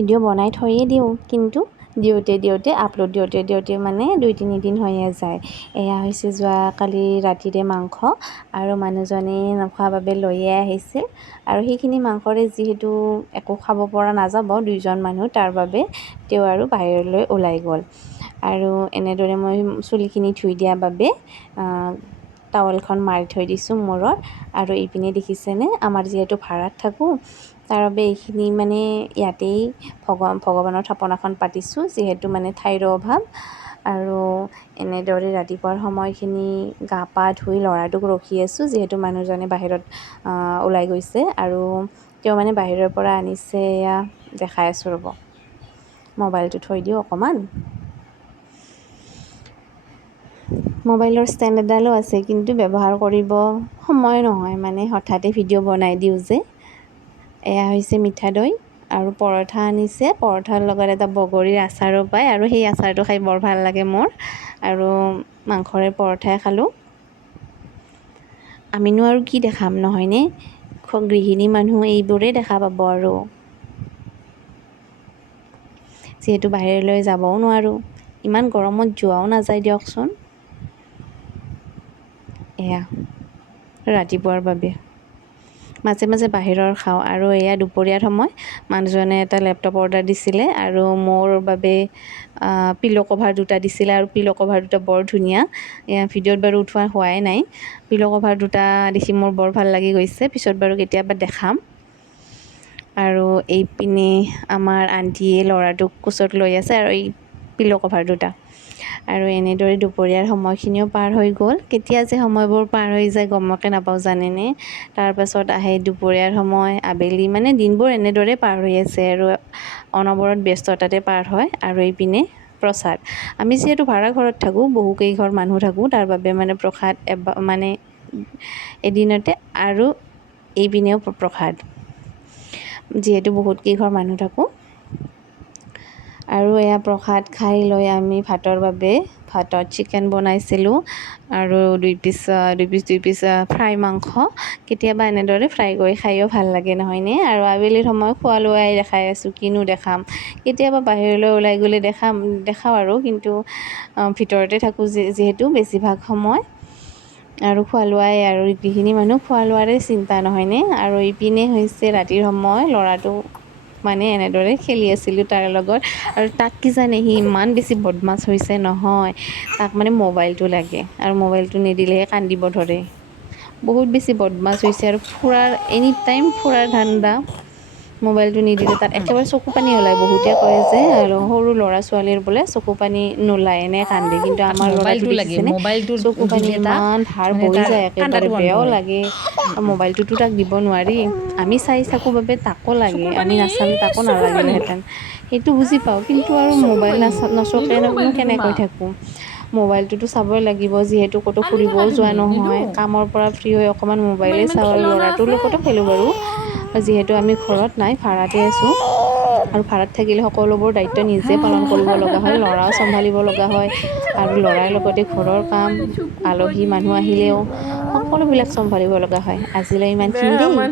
Video' বনাই থৈয়ে দিওঁ, কিন্তু দিওঁতে আপলোড দিওঁতে মানে 2-3 দিন হৈয়ে যায়। এয়া হৈছে যোৱাকালি ৰাতিৰে মাংস, আৰু মানুহজনে নোখোৱা বাবে লৈয়ে আহিছিল, আৰু সেইখিনি মাংসৰে যিহেতু একো খাব পৰা নাযাব 2জন মানুহ, তাৰ বাবে তেওঁ আৰু বাহিৰলৈ ওলাই গ'ল। আৰু এনেদৰে মই চুলিখিনি ধুই দিয়াৰ বাবে টাৱেলখন মাৰি থৈ দিছোঁ মূৰত। আৰু এইপিনে দেখিছেনে, আমাৰ যিহেতু ভাড়াত থাকোঁ, তাৰ বাবে এইখিনি মানে ইয়াতেই ভগৱানৰ থাপন এখন পাতিছোঁ, যিহেতু মানে ঠাইৰো অভাৱ। আৰু এনেদৰে ৰাতিপুৱাৰ সময়খিনি গা পা ধুই ল'ৰাটোক ৰখি আছোঁ, যিহেতু মানুহজনে বাহিৰত ওলাই গৈছে, আৰু তেওঁ মানে বাহিৰৰ পৰা আনিছে। এয়া দেখাই আছোঁ ৰ'ব, মোবাইলটো থৈ দিওঁ অকণমান। মোবাইলৰ ষ্টেণ্ড এডালো আছে, কিন্তু ব্যৱহাৰ কৰিব সময় নহয়, মানে হঠাতে ভিডিঅ' বনাই দিওঁ যে। এয়া হৈছে মিঠা দৈ আৰু পৰঠা আনিছে, পৰঠাৰ লগত এটা বগৰীৰ আচাৰো পায়, আৰু সেই আচাৰটো খাই বৰ ভাল লাগে মোৰ। আৰু মাংসৰে পৰঠাই খালোঁ। আমিনো আৰু কি দেখাম নহয়নে, গৃহিণী মানুহ এইবোৰেই দেখা পাব। আৰু যিহেতু বাহিৰলৈ যাবও নোৱাৰোঁ, ইমান গৰমত যোৱাও নাযায় দিয়কচোন। এয়া ৰাতিপুৱাৰ বাবে মাজে মাজে বাহিৰৰ খাওঁ। আৰু এয়া দুপৰীয়াৰ সময়, মানুহজনে এটা লেপটপ অৰ্ডাৰ দিছিলে, আৰু মোৰ বাবে পিল' কভাৰ 2টা দিছিলে, আৰু পিল' কভাৰ 2টা বৰ ধুনীয়া। এয়া ভিডিঅ'ত বাৰু উঠোৱা হোৱাই নাই। পিল' কভাৰ 2টা দেখি মোৰ বৰ ভাল লাগি গৈছে, পিছত বাৰু কেতিয়াবা দেখাম। আৰু এইপিনে আমাৰ আণ্টিয়ে ল'ৰাটোক কোচত লৈ আছে, আৰু এই পিল' কভাৰ 2টা। আৰু এনেদৰে দুপৰীয়াৰ সময়খিনিও পাৰ হৈ গ'ল। কেতিয়া যে সময়বোৰ পাৰ হৈ যায় গমকে নাপাওঁ জানেনে। তাৰপাছত আহে দুপৰীয়াৰ সময়, আবেলি, মানে দিনবোৰ এনেদৰে পাৰ হৈ আছে, আৰু অনবৰত ব্যস্ততাতে পাৰ হয়। আৰু এইপিনে প্ৰসাদ, আমি যিহেতু ভাড়া ঘৰত থাকোঁ, বহুকেইঘৰ মানুহ থাকোঁ, তাৰ বাবে মানে প্ৰসাদ মানে এদিনতে। আৰু এইপিনেও প্ৰসাদ, যিহেতু বহুত কেইঘৰ মানুহ থাকোঁ। আৰু এয়া প্ৰসাদ খাই লৈ আমি ভাতত চিকেন বনাইছিলোঁ, আৰু 2 পিচ ফ্ৰাই মাংস। কেতিয়াবা এনেদৰে ফ্ৰাই কৰি খায়ো ভাল লাগে নহয়নে। আৰু আবেলিৰ সময় খোৱা লোৱাই দেখাই আছোঁ, কিনো দেখাম। কেতিয়াবা বাহিৰলৈ ওলাই গ'লে দেখাওঁ আৰু, কিন্তু ভিতৰতে থাকোঁ যিহেতু বেছিভাগ সময়। আৰু খোৱা লোৱাই, আৰু গৃহিণী মানুহ খোৱা লোৱাৰে চিন্তা নহয়নে। আৰু ইপিনে হৈছে ৰাতিৰ সময়, ল'ৰাটো মানে এনেদৰে খেলি আছিলোঁ তাৰ লগত। আৰু তাক কি জানে, সি ইমান বেছি বদমাছ হৈছে নহয়, তাক মানে মোবাইলটো লাগে, আৰু মোবাইলটো নিদিলেহে কান্দিব ধৰে। বহুত বেছি বদমাছ হৈছে, আৰু এনি টাইম ফুৰাৰ ধান্দা। মোবাইলটো নিদিলে তাত একেবাৰে চকু পানী ওলায়। বহুতে কয় যে আৰু সৰু ল'ৰা ছোৱালীৰ বোলে চকু পানী নোলায়, এনে কান্দে, কিন্তু তাক আমাৰ ল'ৰাটো মোবাইলটো লাগে, দেখিছেনে, মোবাইলটো চকু পানী দিলে তাক ইমান ধাৰ মানে বৈ তাৰ যায়, একেবাৰে কান্দাটো বন্ধ বেয়াও হয়। লাগে। মোবাইলটোতো তাক দিব নোৱাৰি, আমি চাই থাকোঁ বাবে তাকো লাগে, চকুৰ আমি পানী, নাচালে তাকো চকুৰ পানী, নালাগিলেহেঁতেন, সেইটো বুজি পাওঁ। কিন্তু আৰু চকুৰ মোবাইল পানী, নিদো নচোৱাকেনো মোবাইলটো কেনেকৈ তোমাক, থাকোঁ। মোবাইলটোতো চাবই লাগিব, যিহেতু ক'তো কান্দি ফুৰিবও থাকা যোৱা তুমি, নিদো। নহয়। কামৰ পৰা ফ্ৰী হৈ অকণমান তোমাৰ মোবাইলেই ইমান চাওঁ, আৰু খেলনা ল'ৰাটোৰ আছে। লগতো খেলোঁ বাৰু। যিহেতু আমি ঘৰত নাই, ভাড়াতে আছোঁ, আৰু ভাড়াত থাকিলে সকলোবোৰ দায়িত্ব নিজে পালন কৰিব লগা হয়, ল'ৰাও চম্ভালিব লগা হয়। আৰু ল'ৰাৰ লগতে ঘৰৰ কাম, চকু আলহী পানী। মানুহ আহিলেও সকলোবিলাক চম্ভালিব লগা হয়। আজিলৈ দে ইমানখিনি দেই। আমাৰ